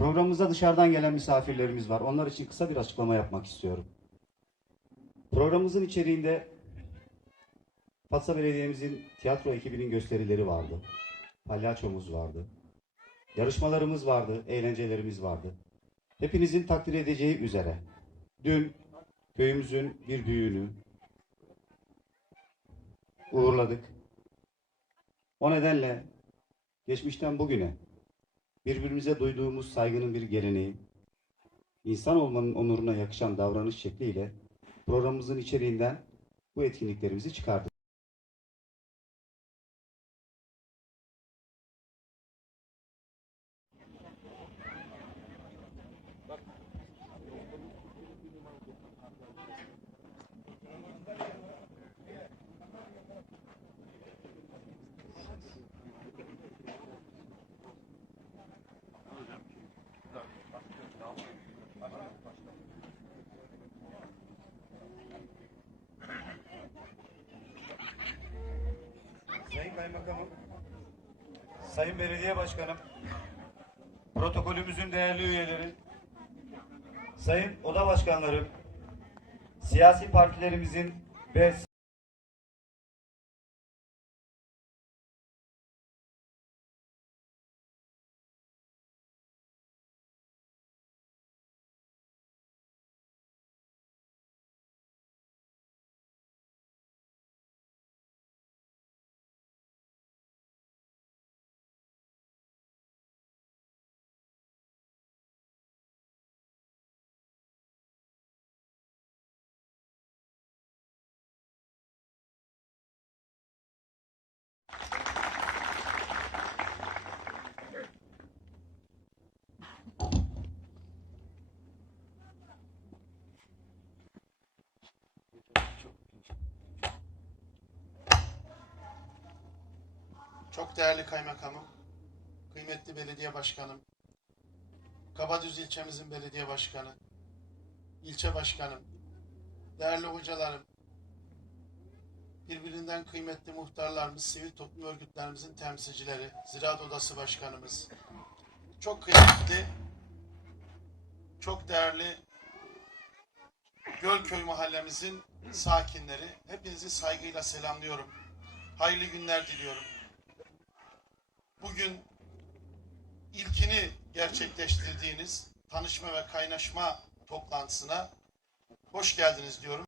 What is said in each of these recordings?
Programımıza dışarıdan gelen misafirlerimiz var. Onlar için kısa bir açıklama yapmak istiyorum. Programımızın içeriğinde Fatsa Belediye'mizin tiyatro ekibinin gösterileri vardı. Palyaçomuz vardı. Yarışmalarımız vardı, eğlencelerimiz vardı. Hepinizin takdir edeceği üzere dün köyümüzün bir büyüğünü uğurladık. O nedenle geçmişten bugüne birbirimize duyduğumuz saygının bir geleneği, insan olmanın onuruna yakışan davranış şekliyle programımızın içeriğinden bu etkinliklerimizi çıkardık. Sayın Kaymakamım, Sayın Belediye Başkanım, protokolümüzün değerli üyeleri, Sayın Oda Başkanları, siyasi partilerimizin ve Çok değerli kaymakamım, kıymetli belediye başkanım, Kabadüz ilçemizin belediye başkanı, ilçe başkanım, değerli hocalarım, birbirinden kıymetli muhtarlarımız, sivil toplum örgütlerimizin temsilcileri, Ziraat Odası Başkanımız, çok kıymetli, çok değerli Gölköy mahallemizin sakinleri, hepinizi saygıyla selamlıyorum. Hayırlı günler diliyorum bugün ilkini gerçekleştirdiğiniz tanışma ve kaynaşma toplantısına hoş geldiniz diyorum.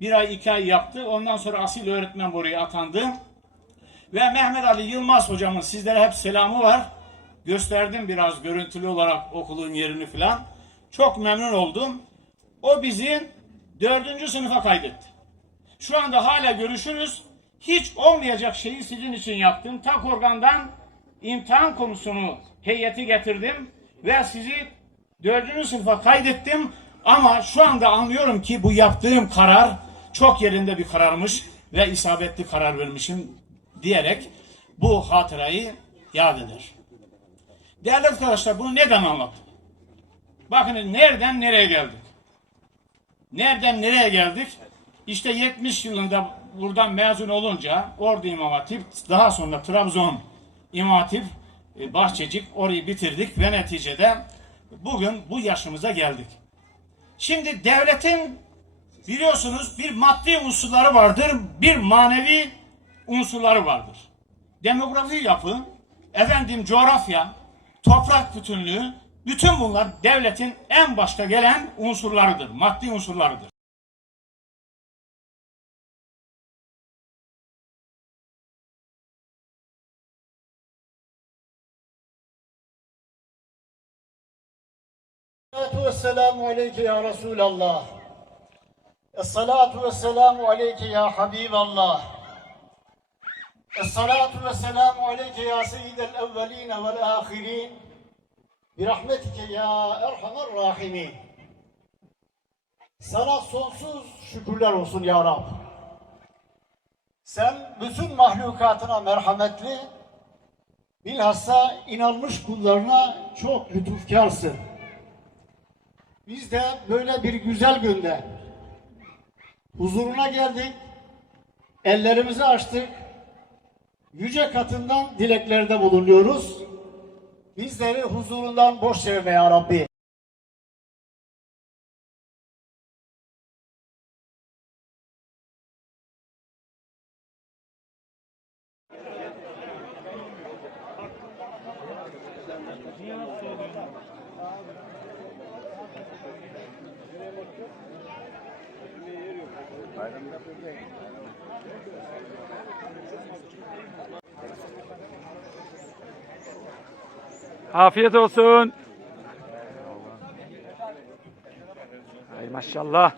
Bir ay iki ay yaptı. Ondan sonra asil öğretmen buraya atandı. Ve Mehmet Ali Yılmaz hocamın sizlere hep selamı var. Gösterdim biraz görüntülü olarak okulun yerini falan. Çok memnun oldum. O bizi dördüncü sınıfa kaydetti. Şu anda hala görüşürüz. Hiç olmayacak şeyi sizin için yaptım. Tak organdan imtihan konusunu heyeti getirdim ve sizi dördüncü sınıfa kaydettim. Ama şu anda anlıyorum ki bu yaptığım karar çok yerinde bir kararmış ve isabetli karar vermişim diyerek bu hatırayı yad eder. Değerli arkadaşlar bunu neden anlattım? Bakın nereden nereye geldik? Nereden nereye geldik? İşte 70 yılında buradan mezun olunca Ordu İmam Hatip, daha sonra Trabzon İmam Hatip, e, Bahçecik orayı bitirdik ve neticede bugün bu yaşımıza geldik. Şimdi devletin biliyorsunuz bir maddi unsurları vardır, bir manevi unsurları vardır. Demografi yapı, efendim coğrafya, toprak bütünlüğü, bütün bunlar devletin en başta gelen unsurlarıdır, maddi unsurlarıdır. Esselatu vesselamu aleyke ya Resulallah. Esselatu vesselamu aleyke ya Habiballah. Esselatu ve selamu aleyke ya seyyidel evveline vel ahirin. Birahmetike ya erhamer rahimin. Sana sonsuz şükürler olsun ya Rab. Sen bütün mahlukatına merhametli, bilhassa inanmış kullarına çok lütufkarsın. Biz de böyle bir güzel günde huzuruna geldik, ellerimizi açtık, Yüce katından dileklerde bulunuyoruz. Bizleri huzurundan boş çevirme ya Rabbi. Afiyet olsun. Ay maşallah.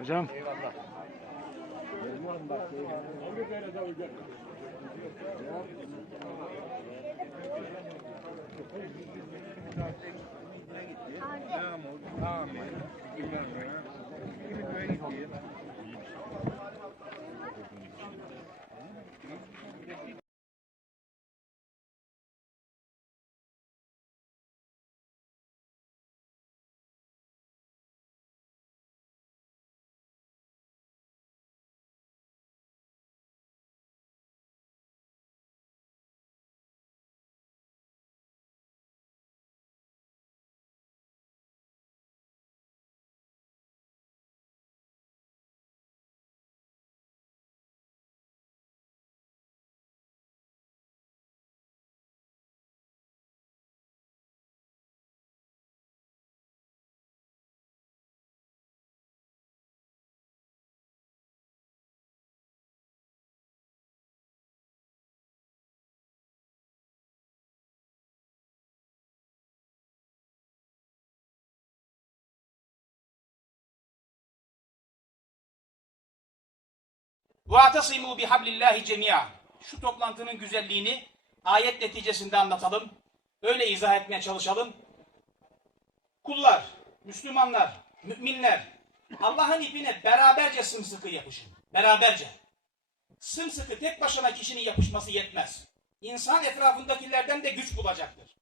Hocam. وَاَعْتَصِمُوا بِحَبْلِ اللّٰهِ جَمِيعًا Şu toplantının güzelliğini ayet neticesinde anlatalım. Öyle izah etmeye çalışalım. Kullar, Müslümanlar, müminler Allah'ın ipine beraberce sımsıkı yapışın. Beraberce. Sımsıkı tek başına kişinin yapışması yetmez. İnsan etrafındakilerden de güç bulacaktır.